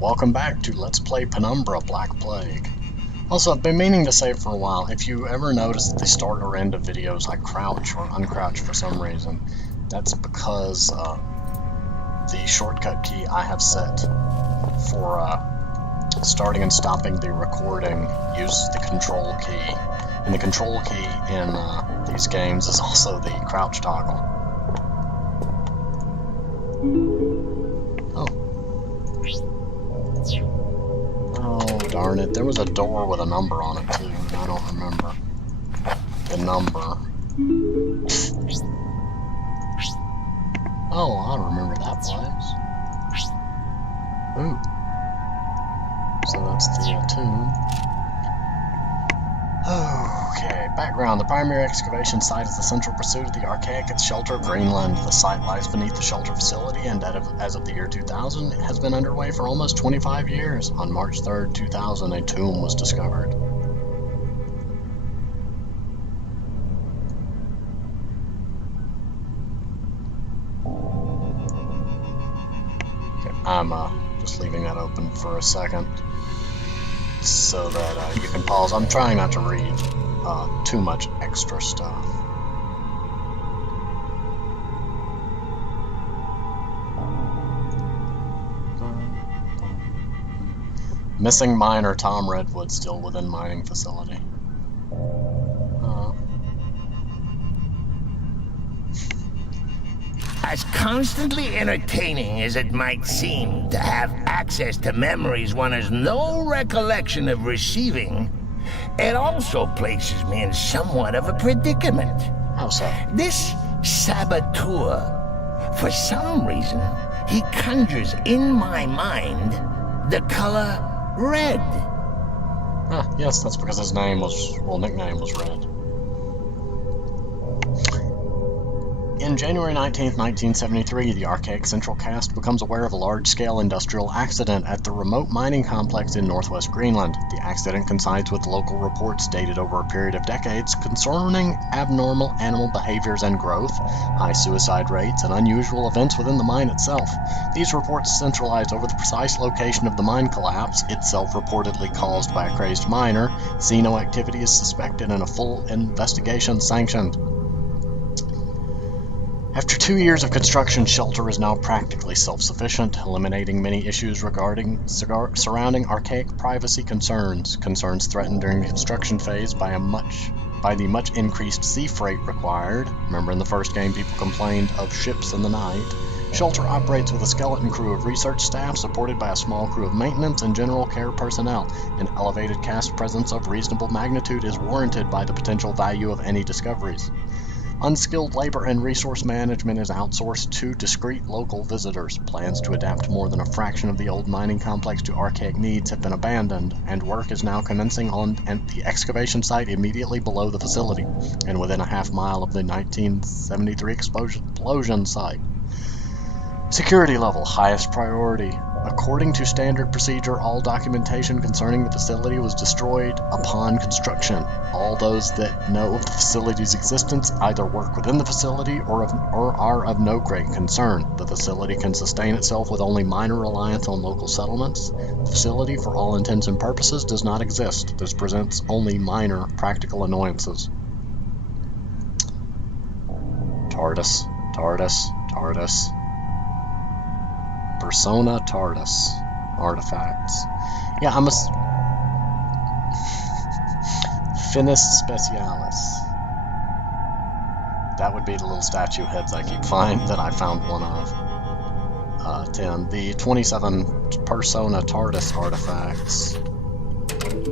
welcome back to Let's Play Penumbra Black Plague. Also, I've been meaning to say for a while, if you ever notice at the start or end of videos I crouch or uncrouch for some reason, that's because the shortcut key I have set for starting and stopping the recording uses the control key, and the control key in these games is also the crouch toggle. Oh, darn it. There was a door with a number on it, too, and I don't remember the number. Oh, I remember that place. Ooh. So that's the tomb. Okay, background. The primary excavation site is the central pursuit of the archaic shelter of Greenland. The site lies beneath the shelter facility, and as of the year 2000, it has been underway for almost 25 years. On March 3rd, 2000, a tomb was discovered. Okay, I'm just leaving that open for a second so that you can pause. I'm trying not to read too much extra stuff. Missing miner Tom Redwood still within mining facility. As constantly entertaining as it might seem to have access to memories one has no recollection of receiving, it also places me in somewhat of a predicament. How so? This saboteur, for some reason, he conjures in my mind the color red. Yes, that's because his nickname was Red. In January 19th, 1973, the archaic Central Cast becomes aware of a large-scale industrial accident at the remote mining complex in northwest Greenland. The accident coincides with local reports dated over a period of decades concerning abnormal animal behaviors and growth, high suicide rates, and unusual events within the mine itself. These reports centralized over the precise location of the mine collapse, itself reportedly caused by a crazed miner. Xeno activity is suspected and a full investigation sanctioned. After 2 years of construction, Shelter is now practically self-sufficient, eliminating many issues surrounding archaic privacy concerns threatened during the construction phase by the much increased sea freight required. Remember in the first game people complained of ships in the night. Shelter operates with a skeleton crew of research staff supported by a small crew of maintenance and general care personnel. An elevated cast presence of reasonable magnitude is warranted by the potential value of any discoveries. Unskilled labor and resource management is outsourced to discreet local visitors. Plans to adapt more than a fraction of the old mining complex to archaic needs have been abandoned, and work is now commencing on the excavation site immediately below the facility, and within a half-mile of the 1973 explosion site. Security level, highest priority. According to standard procedure, all documentation concerning the facility was destroyed upon construction. All those that know of the facility's existence either work within the facility or are of no great concern. The facility can sustain itself with only minor reliance on local settlements. The facility, for all intents and purposes, does not exist. This presents only minor practical annoyances. TARDIS. Persona TARDIS artifacts. Yeah, I'm a Finis Specialis. That would be the little statue heads I keep finding that I found one of. 10. The 27 Persona TARDIS artifacts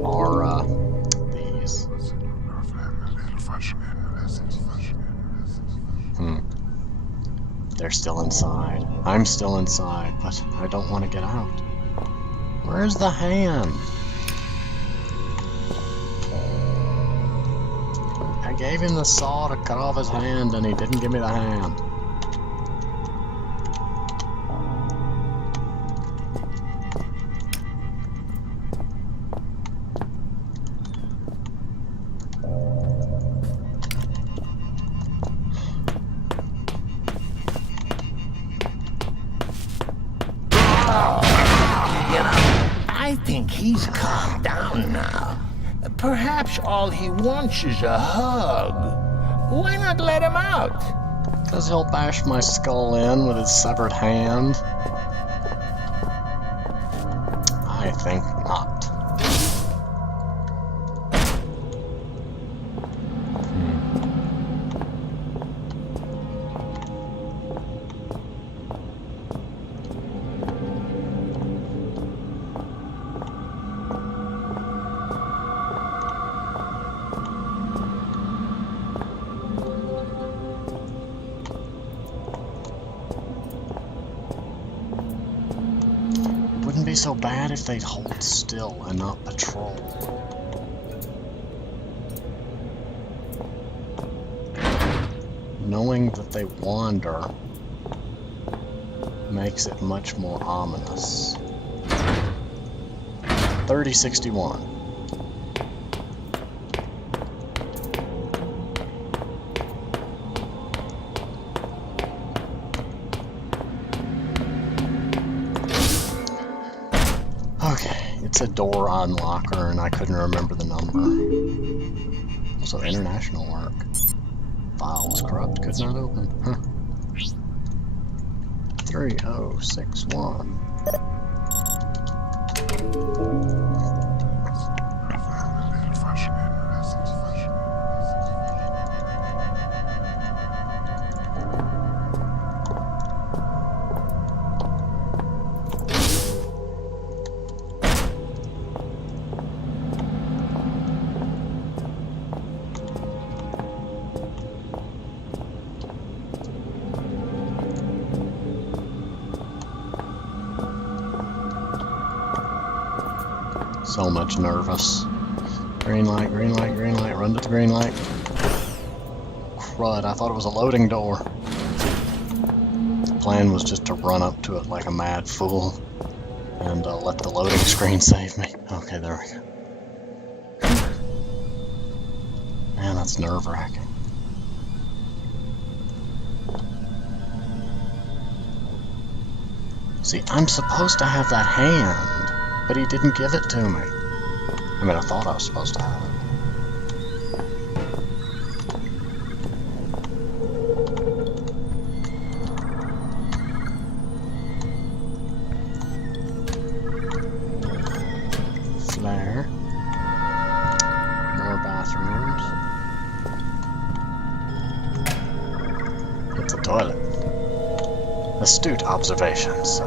are these. They're still inside. I'm still inside, but I don't want to get out. Where's the hand? I gave him the saw to cut off his hand, and he didn't give me the hand. You know, I think he's calmed down now. Perhaps all he wants is a hug. Why not let him out? 'Cause he'll bash my skull in with his severed hand. I think not. Wouldn't be so bad if they'd hold still and not patrol. Knowing that they wander makes it much more ominous. 3061. Okay, it's a door unlocker and I couldn't remember the number. Also international work. File was corrupt, could not open. Huh. 3061. So much nervous. Green light, green light, green light, run to the green light. Crud, I thought it was a loading door. The plan was just to run up to it like a mad fool and let the loading screen save me. Okay, there we go. Man, that's nerve-wracking. See, I'm supposed to have that hand, but he didn't give it to me. I mean, I thought I was supposed to have it. Flare. More bathrooms. It's a toilet. Astute observations.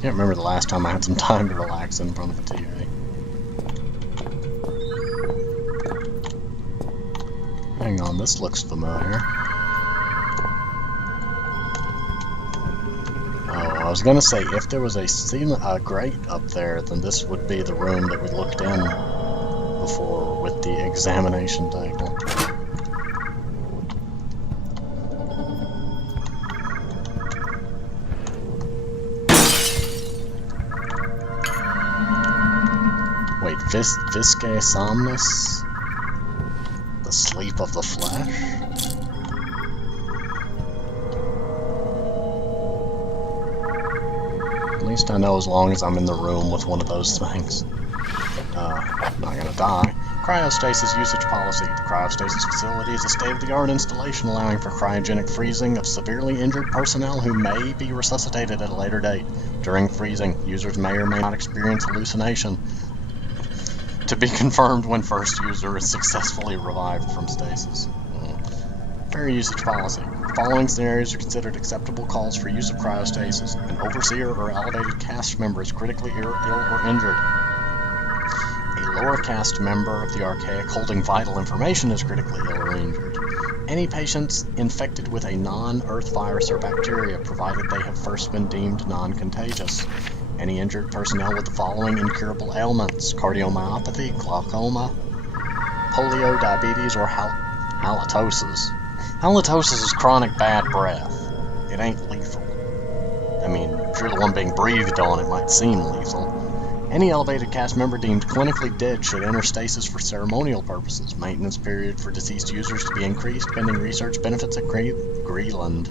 Can't remember the last time I had some time to relax in front of the TV. Hang on, this looks familiar. Oh, I was gonna say, if there was a grate up there, then this would be the room that we looked in before with the examination table. Wait, Viscae somnus? The sleep of the flesh? At least I know as long as I'm in the room with one of those things. I'm not gonna die. Cryostasis usage policy. The cryostasis facility is a state-of-the-art installation allowing for cryogenic freezing of severely injured personnel who may be resuscitated at a later date. During freezing, users may or may not experience hallucination. To be confirmed when first user is successfully revived from stasis. Fair usage policy. The following scenarios are considered acceptable calls for use of cryostasis. An overseer or elevated cast member is critically ill or injured. A lower caste member of the Archaic holding vital information is critically ill or injured. Any patients infected with a non-Earth virus or bacteria, provided they have first been deemed non-contagious. Any injured personnel with the following incurable ailments: cardiomyopathy, glaucoma, polio, diabetes, or halitosis. Halitosis is chronic bad breath. It ain't lethal. I mean, if you're the one being breathed on, it might seem lethal. Any elevated cast member deemed clinically dead should enter stasis for ceremonial purposes. Maintenance period for deceased users to be increased pending research benefits at Greenland.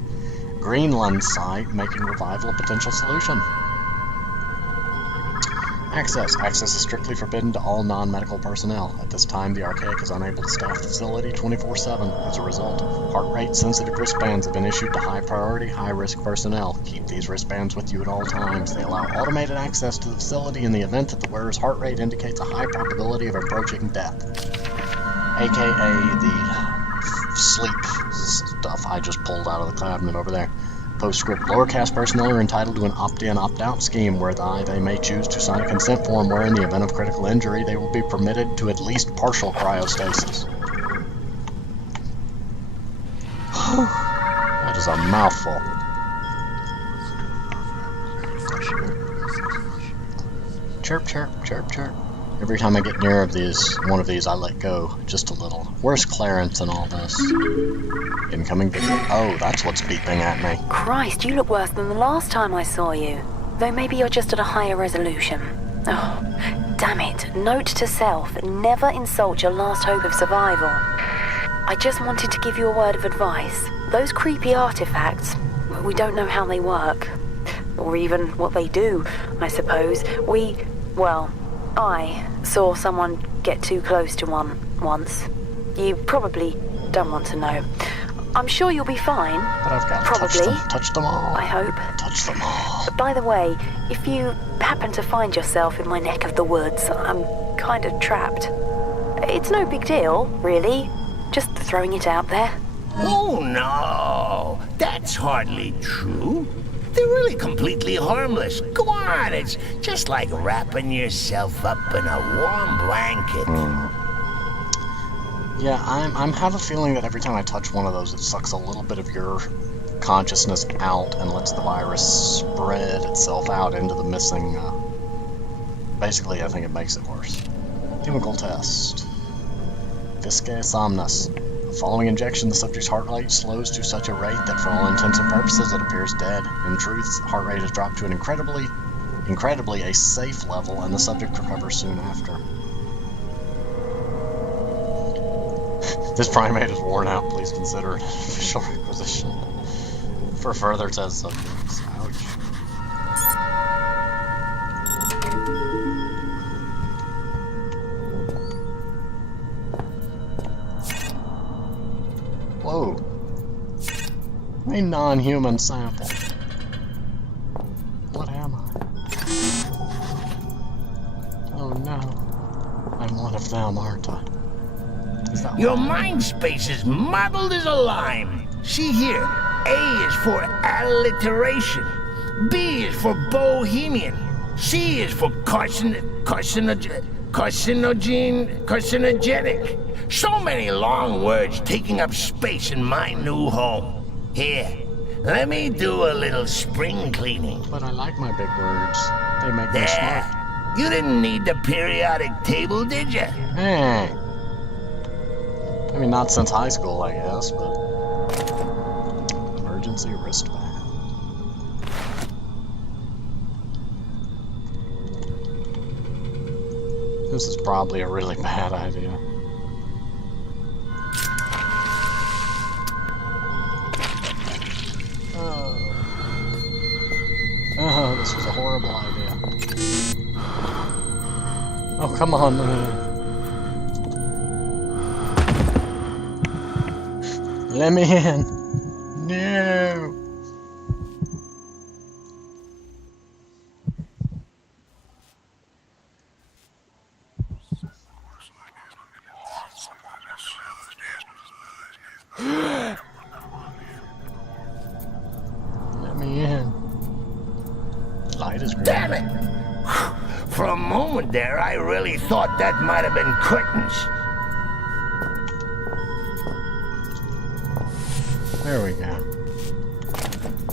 Greenland site, making revival a potential solution. Access. Access is strictly forbidden to all non-medical personnel. At this time, the Archaic is unable to staff the facility 24/7. As a result, heart rate-sensitive wristbands have been issued to high-priority, high-risk personnel. Keep these wristbands with you at all times. They allow automated access to the facility in the event that the wearer's heart rate indicates a high probability of approaching death, aka the sleep stuff I just pulled out of the cabinet over there. Postscript. Lower caste personnel are entitled to an opt-in, opt-out scheme whereby they may choose to sign a consent form where in the event of critical injury they will be permitted to at least partial cryostasis. That is a mouthful. Chirp, chirp, chirp, chirp. Every time I get near one of these, I let go just a little. Where's Clarence and all this? Incoming video. Oh, that's what's beeping at me. Christ, you look worse than the last time I saw you. Though maybe you're just at a higher resolution. Oh, damn it. Note to self, never insult your last hope of survival. I just wanted to give you a word of advice. Those creepy artifacts, we don't know how they work. Or even what they do, I suppose. I saw someone get too close to one once. You probably don't want to know. I'm sure you'll be fine. But I've got probably. Touch them all. I hope. Touch them all. By the way, if you happen to find yourself in my neck of the woods, I'm kind of trapped. It's no big deal, really. Just throwing it out there. Oh, no. That's hardly true. They're really completely harmless. Go on, it's just like wrapping yourself up in a warm blanket. Yeah, I'm have a feeling that every time I touch one of those, it sucks a little bit of your consciousness out and lets the virus spread itself out into the missing. Basically, I think it makes it worse. Chemical test. Viscae somnus. Following injection, the subject's heart rate slows to such a rate that for all intents and purposes it appears dead. In truth, heart rate is dropped to an incredibly a safe level, and the subject recovers soon after. This primate is worn out. Please consider it an official requisition for further test subjects. Ouch. Whoa. A non-human sample. What am I? Oh no. I'm one of them, aren't I? Is that Your mind space is muddled as a lime. See here, A is for alliteration, B is for bohemian, C is for carcinogenic. So many long words taking up space in my new home. Here, let me do a little spring cleaning. But I like my big words. They make me smart. You didn't need the periodic table, did you? Hey. I mean, not since high school, I guess, but... Emergency wristband. This is probably a really bad idea. Oh, this was a horrible idea. Oh, come on. Let me in. No. Let me in. Light is green. Damn it! For a moment there, I really thought that might have been curtains. There we go.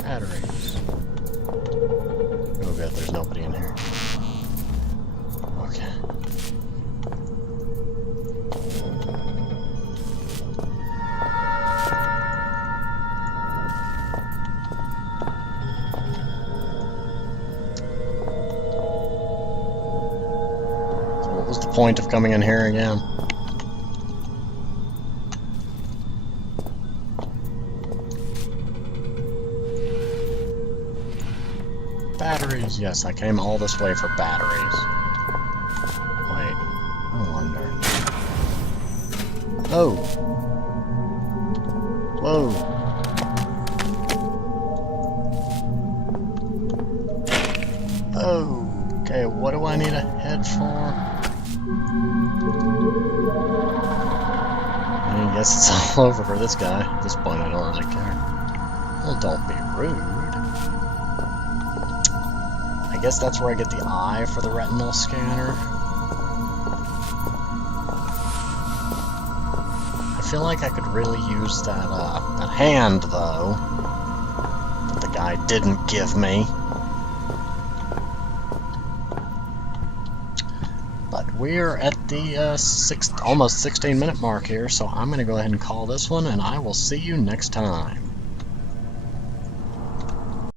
Batteries. Oh good, there's nobody in here. Okay. So what was the point of coming in here again? Batteries, yes, I came all this way for batteries. Wait, I wonder. Oh! Whoa! Oh! Okay, what do I need a head for? I guess it's all over for this guy. At this point, I don't really care. Well, don't be rude. I guess that's where I get the eye for the retinal scanner. I feel like I could really use that, that hand, though, that the guy didn't give me. But we're at the almost 16-minute mark here, so I'm going to go ahead and call this one, and I will see you next time.